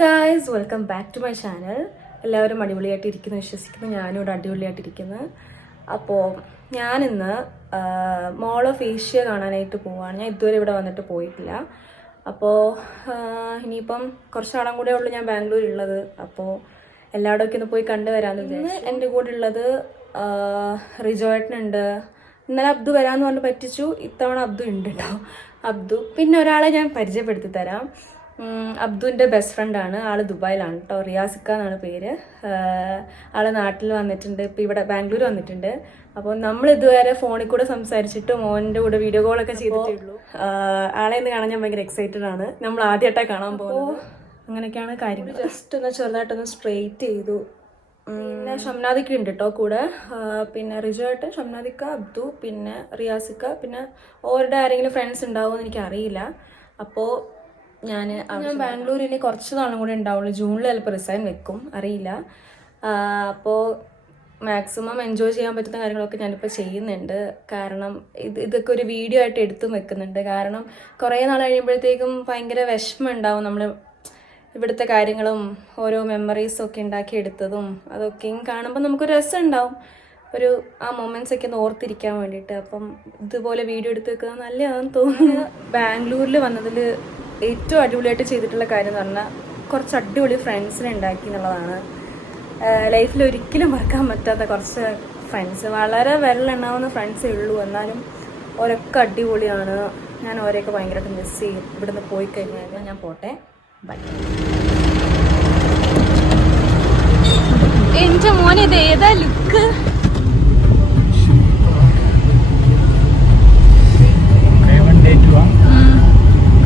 Guys, welcome back to my channel. എല്ലാവരും അടിപൊളിയായിട്ടിരിക്കുന്നു വിശ്വസിക്കുന്നു. ഞാനും ഇവിടെ അടിപൊളിയായിട്ടിരിക്കുന്നു. അപ്പോൾ ഞാനിന്ന് മോൾ ഓഫ് ഏഷ്യ കാണാനായിട്ട് പോവുകയാണ്. ഞാൻ ഇതുവരെ ഇവിടെ വന്നിട്ട് പോയിട്ടില്ല. അപ്പോൾ ഇനിയിപ്പം കുറച്ച് നാളും കൂടെ ഉള്ളൂ ഞാൻ ബാംഗ്ലൂരുള്ളത്. അപ്പോൾ എല്ലായിടമൊക്കെ ഒന്ന് പോയി കണ്ടുവരാമെന്ന് വിചാരിച്ചു. എൻ്റെ കൂടെ ഉള്ളത് റിജോയേട്ടനുണ്ട്. ഇന്നലെ അബ്ദു വരാമെന്ന് പറഞ്ഞ് പറ്റിച്ചു. ഇത്തവണ അബ്ദു ഉണ്ട് കേട്ടോ. അബ്ദു പിന്നെ ഒരാളെ ഞാൻ പരിചയപ്പെടുത്തി തരാം. അബ്ദുവിൻ്റെ ബെസ്റ്റ് ഫ്രണ്ടാണ്. ആൾ ദുബായിലാണ് കേട്ടോ. റിയാസിക്ക എന്നാണ് പേര്. ആൾ നാട്ടിൽ വന്നിട്ടുണ്ട്. ഇപ്പോൾ ഇവിടെ ബാംഗ്ലൂർ വന്നിട്ടുണ്ട്. അപ്പോൾ നമ്മൾ ഇതുവരെ ഫോണിൽ കൂടെ സംസാരിച്ചിട്ട് മോൻ്റെ കൂടെ വീഡിയോ കോളൊക്കെ ചെയ്തിട്ടേ ഉള്ളൂ. ആളെ ഒന്ന് കാണാൻ ഞാൻ ഭയങ്കര എക്സൈറ്റഡ് ആണ്. നമ്മൾ ആദ്യമായിട്ടാണ് കാണാൻ പോകുന്നത്. അങ്ങനെയൊക്കെയാണ് കാര്യങ്ങൾ. ജസ്റ്റ് ഒന്ന് ചെറുതായിട്ടൊന്ന് സ്ട്രെയിറ്റ് ചെയ്തു. പിന്നെ ഷംനാദിക്ക ഉണ്ട് കേട്ടോ കൂടെ. പിന്നെ റിജോയേട്ടൻ, ഷംനാദിക്ക, അബ്ദു, പിന്നെ റിയാസിക്ക, പിന്നെ ഓരുടെ ആരെങ്കിലും ഫ്രണ്ട്സ് ഉണ്ടാവുമെന്ന് എനിക്കറിയില്ല. അപ്പോൾ ഞാൻ ബാംഗ്ലൂരിൽ കുറച്ച് നാളും കൂടെ ഉണ്ടാവുള്ളൂ. ജൂണിൽ ചിലപ്പോൾ റിസൈൻ വെക്കും, അറിയില്ല. അപ്പോൾ മാക്സിമം എൻജോയ് ചെയ്യാൻ പറ്റുന്ന കാര്യങ്ങളൊക്കെ ഞാനിപ്പോൾ ചെയ്യുന്നുണ്ട്. കാരണം ഇതൊക്കെ ഒരു വീഡിയോ ആയിട്ട് എടുത്തും വെക്കുന്നുണ്ട്. കാരണം കുറേ നാൾ കഴിയുമ്പോഴത്തേക്കും ഭയങ്കര വിഷമം ഉണ്ടാവും. നമ്മൾ ഇവിടുത്തെ കാര്യങ്ങളും ഓരോ മെമ്മറീസും ഒക്കെ ഉണ്ടാക്കിയെടുത്തതും അതൊക്കെയും കാണുമ്പോൾ നമുക്കൊരു രസം ഉണ്ടാവും. ഒരു ആ മൊമെൻറ്റ്സ് ഒക്കെ ഒന്ന് ഓർത്തിരിക്കാൻ വേണ്ടിയിട്ട്. അപ്പം ഇതുപോലെ വീഡിയോ എടുത്ത് വെക്കുന്നത് നല്ലതാണെന്ന് തോന്നുന്നു. ബാംഗ്ലൂരിൽ വന്നതിൽ ഏറ്റവും അടിപൊളിയായിട്ട് ചെയ്തിട്ടുള്ള കാര്യം എന്ന് പറഞ്ഞാൽ കുറച്ച് അടിപൊളി ഫ്രണ്ട്സിനെ ഉണ്ടാക്കി എന്നുള്ളതാണ്. ലൈഫിൽ ഒരിക്കലും മറക്കാൻ പറ്റാത്ത കുറച്ച് ഫ്രണ്ട്സ്, വളരെ വിരലെണ്ണാവുന്ന ഫ്രണ്ട്സേ ഉള്ളൂ. എന്നാലും ഓരൊക്കെ അടിപൊളിയാണ്. ഞാൻ ഓരെയൊക്കെ ഭയങ്കരമായിട്ട് മിസ് ചെയ്യും. ഇവിടുന്ന് പോയി കഴിഞ്ഞാൽ. ഞാൻ പോട്ടെ, ബൈ. എൻ്റെ മോനെ ഇത് ഏതാ ലുക്ക്?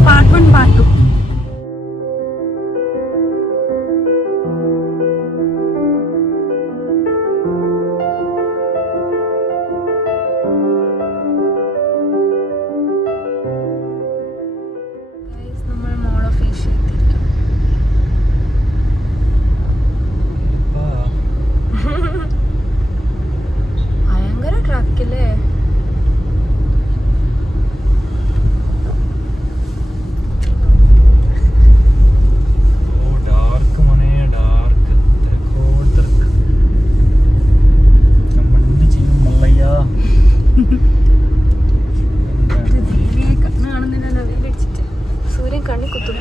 Part 1 part 2. നമ്മൾ മോൾ ഓഫ് ഏഷ്യ എത്തിയിരിക്കും. ഭയങ്കര ട്രാഫിക്കല്ലേ? സൂര്യൻ കണ്ണി കുത്തും.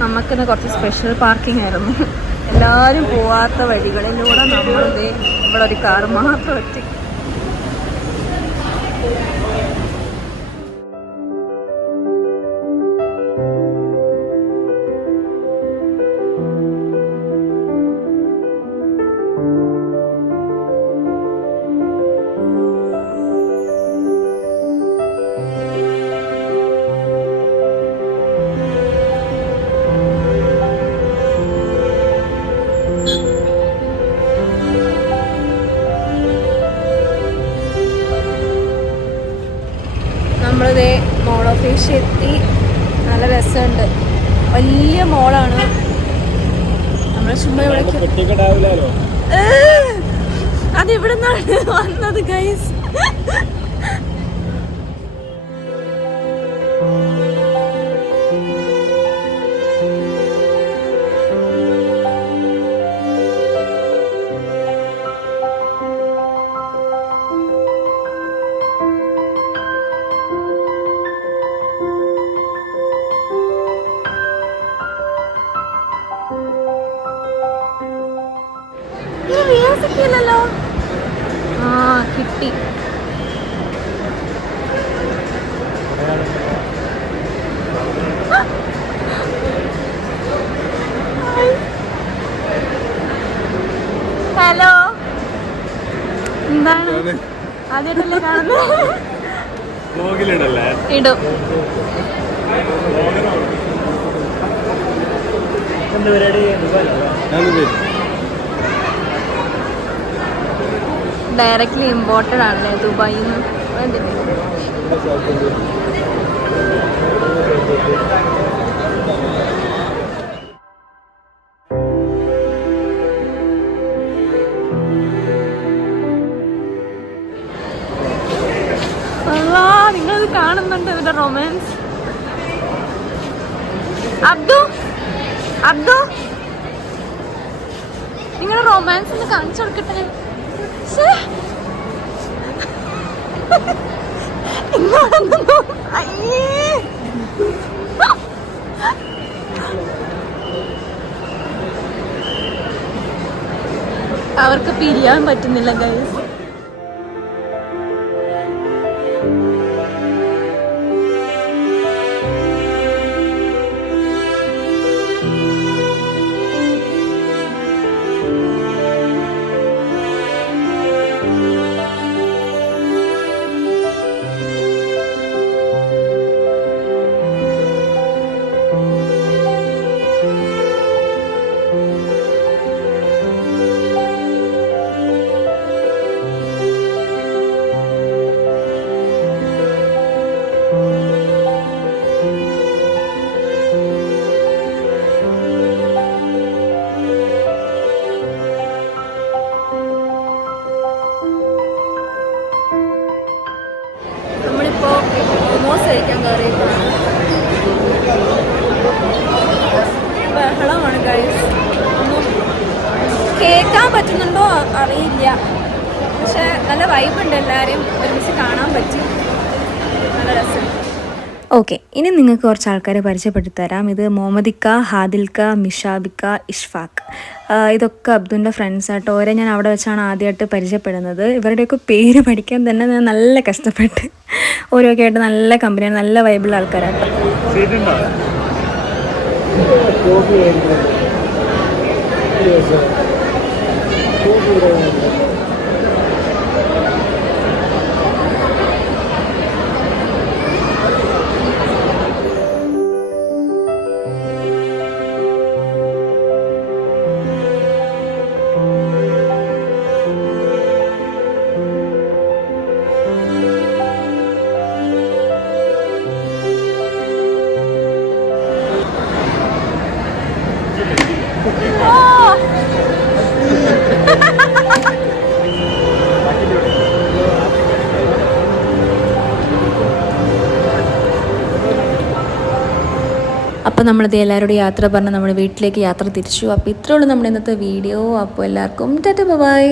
നമുക്കിന്ന് കുറച്ച് സ്പെഷ്യൽ പാർക്കിംഗ് ആയിരുന്നു. എല്ലാവരും പോവാത്ത വഴികളിലൂടെ നമ്മളിത് ഇവിടെ ഒരു കാർ മാത്രം ഒറ്റയ്ക്ക്. നമ്മളിതേ മോൾ ഓഫ് ഏഷ്യ എത്തി. നല്ല രസമുണ്ട്. വലിയ മോളാണ്. നമ്മൾ ചുമ്മാ ഇവിടെ അതിവിടെ നിന്നാണ് വന്നത് ഗൈസ്. ല്ലോ. ആ കിട്ടി. ഹലോ, എന്താണ് ആദ്യമായിട്ടല്ലേ കാണുന്നത്? ഇടും. ഡയറക്റ്റ്ലി ഇമ്പോർട്ടഡ് ആണല്ലേ ദുബായിൽ നിന്ന്. നിങ്ങളിത് കാണുന്നുണ്ട് ഇവരുടെ റൊമാൻസ്. അബ്ദു അബ്ദു നിങ്ങളുടെ റൊമാൻസ് ഒന്ന് കാണിച്ചു കൊടുക്കട്ടെ. അവർക്ക് പിരിയാൻ പറ്റുന്നില്ല ഗൈസ്. ബഹളമാണ് ഗൈസ്. ഒന്നും കേൾക്കാൻ പറ്റുന്നുണ്ടോ അറിയില്ല, പക്ഷെ നല്ല വൈബുണ്ട്. എല്ലാവരെയും ഒരുമിച്ച് കാണാൻ പറ്റി, നല്ല രസം. ഓക്കെ, ഇനി നിങ്ങൾക്ക് കുറച്ച് ആൾക്കാരെ പരിചയപ്പെടുത്തി തരാം. ഇത് മുഹമ്മദിക്ക, ഹാദിൽക്ക, മിഷാബിക്ക, ഇഷ്ഫാഖ്. ഇതൊക്കെ അബ്ദുൻ്റെ ഫ്രണ്ട്സായിട്ട്. ഓരോ ഞാൻ അവിടെ വെച്ചാണ് ആദ്യമായിട്ട് പരിചയപ്പെടുന്നത്. ഇവരുടെയൊക്കെ പേര് പഠിക്കാൻ തന്നെ ഞാൻ നല്ല കഷ്ടപ്പെട്ട്. ഓരോക്കെ ആയിട്ട് നല്ല കമ്പനിയാണ്, നല്ല വൈബിളുള്ള ആൾക്കാരാട്ടോ. അപ്പോൾ നമ്മളിത് എല്ലാവരോടും യാത്ര പറഞ്ഞ് നമ്മുടെ വീട്ടിലേക്ക് യാത്ര തിരിച്ചു. അപ്പോൾ ഇത്രയുള്ളൂ നമ്മുടെ ഇന്നത്തെ വീഡിയോ. അപ്പോൾ എല്ലാവർക്കും ടാറ്റാ ബൈ.